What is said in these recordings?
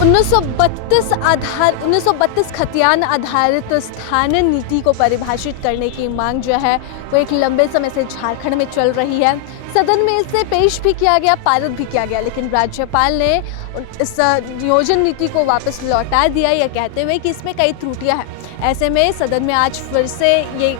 1932 खतियान आधारित स्थानीय नीति को परिभाषित करने की मांग जो है वो एक लंबे समय से झारखंड में चल रही है। सदन में इसे पेश भी किया गया, पारित भी किया गया, लेकिन राज्यपाल ने इस नियोजन नीति को वापस लौटा दिया, यह कहते हुए कि इसमें कई त्रुटियां हैं। ऐसे में सदन में आज फिर से ये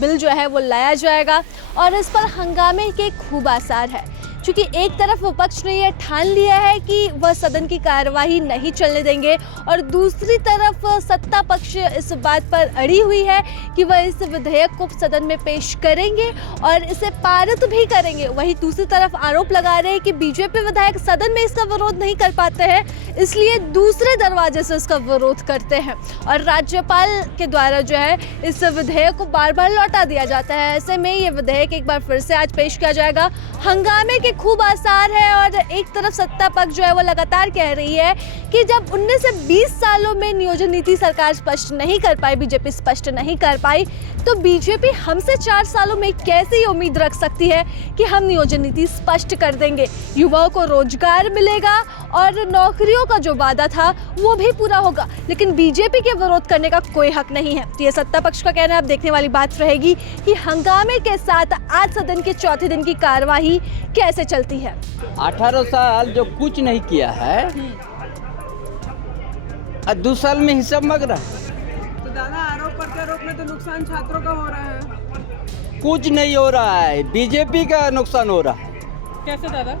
बिल जो है वो लाया जाएगा और इस पर हंगामे के खूब आसार है, क्योंकि एक तरफ विपक्ष ने यह ठान लिया है कि वह सदन की कार्यवाही नहीं चलने देंगे और दूसरी तरफ सत्ता पक्ष इस बात पर अड़ी हुई है कि वह इस विधेयक को सदन में पेश करेंगे और इसे पारित भी करेंगे। वहीं दूसरी तरफ आरोप लगा रहे हैं कि बीजेपी विधायक सदन में इसका विरोध नहीं कर पाते हैं, इसलिए दूसरे दरवाजे से इसका विरोध करते हैं और राज्यपाल के द्वारा जो है इस विधेयक को बार बार लौटा दिया जाता है। ऐसे में ये विधेयक एक बार फिर से आज पेश किया जाएगा। हंगामे के खूब आसार है और एक तरफ सत्ता पक्ष जो है वो लगातार कह रही है कि जब 19 से 20 सालों में नियोजन नीति सरकार स्पष्ट नहीं कर पाई, बीजेपी स्पष्ट नहीं कर पाई, तो बीजेपी हमसे 4 सालों में कैसे उम्मीद रख सकती है कि हम नियोजन नीति स्पष्ट कर देंगे, युवाओं को रोजगार मिलेगा और नौकरियों का जो वादा था वो भी पूरा होगा, लेकिन बीजेपी के विरोध करने का कोई हक नहीं है। तो ये सत्ता पक्ष का कहना है। अब देखने वाली बात रहेगी कि हंगामे के साथ आज सदन के चौथे दिन की कार्यवाही कैसे चलती है। 18 साल जो कुछ नहीं किया है और 2 साल में हिसाब मांग रहा है। तो दादा आरोप प्रत्यारोप में तो नुकसान छात्रों का हो रहा है। कुछ नहीं हो रहा है, बीजेपी का नुकसान हो रहा है। कैसे दादा?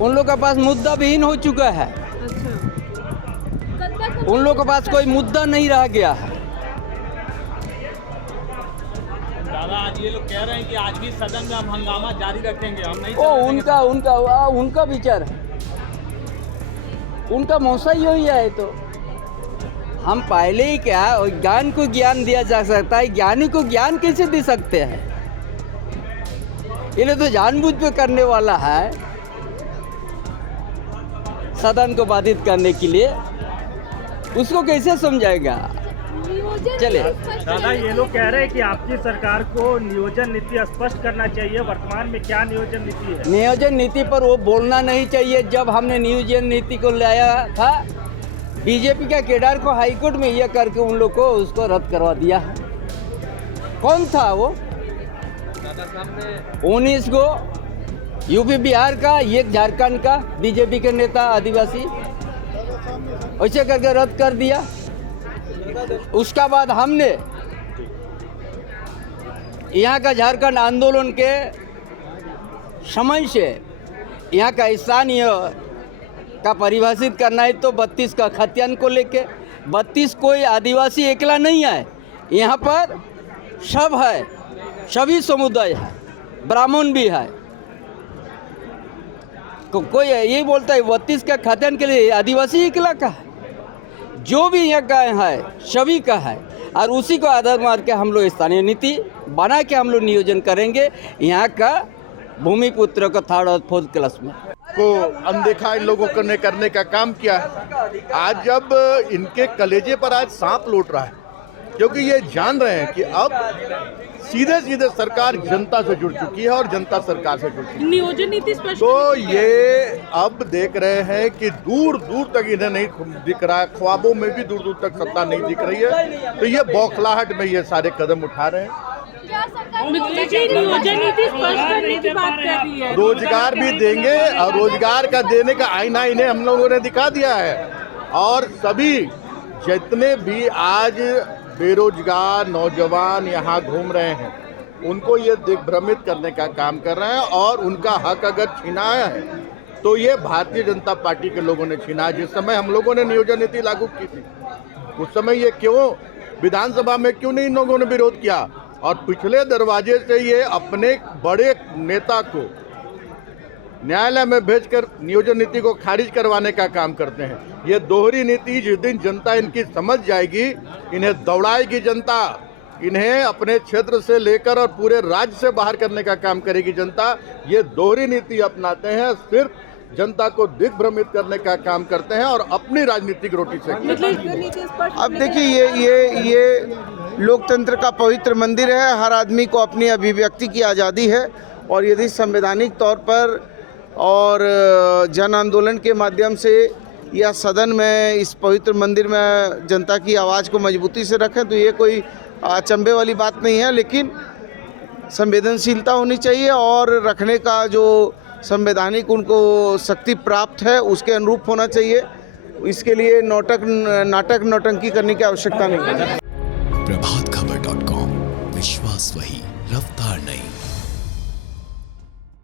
उन लोग के पास मुद्दा विहीन हो चुका है। अच्छा, उन लोग के पास कोई मुद्दा नहीं रह गया है। दादा आज ये लोग कह रहे हैं कि आज भी सदन में हम हंगामा जारी रखेंगे, हम नहीं उनका विचार है, उनका मौसा ही यही है। तो हम पहले ही क्या, ज्ञान को ज्ञान दिया जा सकता है, ज्ञानी को ज्ञान कैसे दे सकते हैं? ये लोग तो जानबूझ के करने वाला है सदन को बाधित करने के लिए, उसको कैसे समझाएगा? चले दादा ये लोग कह रहे हैं कि आपकी सरकार को नियोजन नीति स्पष्ट करना चाहिए। वर्तमान में क्या नियोजन नीति है? नियोजन नीति पर वो बोलना नहीं चाहिए। जब हमने नियोजन नीति को लाया था, बीजेपी का केडर को हाईकोर्ट में यह करके उन लोग को उसको रद्द करवा दिया है। कौन था वो? 19 को यूपी बिहार का, एक झारखंड का बीजेपी के नेता आदिवासी, ऐसे करके रद्द कर दिया। उसका बाद हमने यहाँ का झारखंड आंदोलन के समय से यहाँ का स्थानीय का परिभाषित करना है, तो 32 का खतियान को लेके 32 कोई आदिवासी एकला नहीं है, यहाँ पर सब है, सभी समुदाय है, ब्राह्मण भी है। कोई यही बोलता है 32 का खतियान के लिए आदिवासी एकला का है, जो भी यहाँ का है सभी का है, और उसी को आधार मान के हम लोग स्थानीय नीति बना के हम लोग नियोजन करेंगे। यहाँ का भूमिपुत्र को 3rd और 4th क्लास में को अनदेखा इन लोगों ने करने का काम किया है। आज जब इनके कलेजे पर आज सांप लौट रहा है, क्योंकि ये जान रहे हैं कि अब सीधे सीधे सरकार जनता से जुड़ चुकी है और जनता सरकार से जुड़ चुकी है। नियोजन नीति स्पष्ट, तो ये अब देख रहे हैं कि दूर दूर तक इन्हें नहीं दिख रहा है, ख्वाबों में भी दूर दूर तक सत्ता नहीं दिख रही है, तो ये बौखलाहट में ये सारे कदम उठा रहे हैं। नियोजन नीति स्पष्ट करने की बात कर रही है। रोजगार भी देंगे और रोजगार का देने का आईना इन्हें हम लोगों ने दिखा दिया है, और सभी जितने भी आज बेरोजगार नौजवान यहाँ घूम रहे हैं उनको ये दिग्भ्रमित करने का काम कर रहे हैं, और उनका हक अगर छिनाया है तो ये भारतीय जनता पार्टी के लोगों ने छीना। जिस समय हम लोगों ने नियोजन नीति लागू की थी उस समय ये क्यों विधानसभा में क्यों नहीं इन लोगों ने विरोध किया, और पिछले दरवाजे से ये अपने बड़े नेता को न्यायालय में भेजकर नियोजन नीति को खारिज करवाने का काम करते हैं। ये दोहरी नीति जिस दिन जनता इनकी समझ जाएगी, इन्हें दौड़ाएगी जनता, इन्हें अपने क्षेत्र से लेकर और पूरे राज्य से बाहर करने का काम करेगी जनता। ये दोहरी नीति अपनाते हैं, सिर्फ जनता को दिग्भ्रमित करने का काम करते हैं और अपनी राजनीतिक रोटी से। अब देखिए ये लोकतंत्र का पवित्र मंदिर है, हर आदमी को अपनी अभिव्यक्ति की आज़ादी है, और यदि संवैधानिक तौर पर और जन आंदोलन के माध्यम से या सदन में, इस पवित्र मंदिर में जनता की आवाज़ को मजबूती से रखें, तो ये कोई अचंभे वाली बात नहीं है। लेकिन संवेदनशीलता होनी चाहिए और रखने का जो संवैधानिक उनको शक्ति प्राप्त है उसके अनुरूप होना चाहिए। इसके लिए नाटक नौटंकी करने की आवश्यकता नहीं है। प्रभातखबर.com, विश्वास वही, रफ्तार नहीं।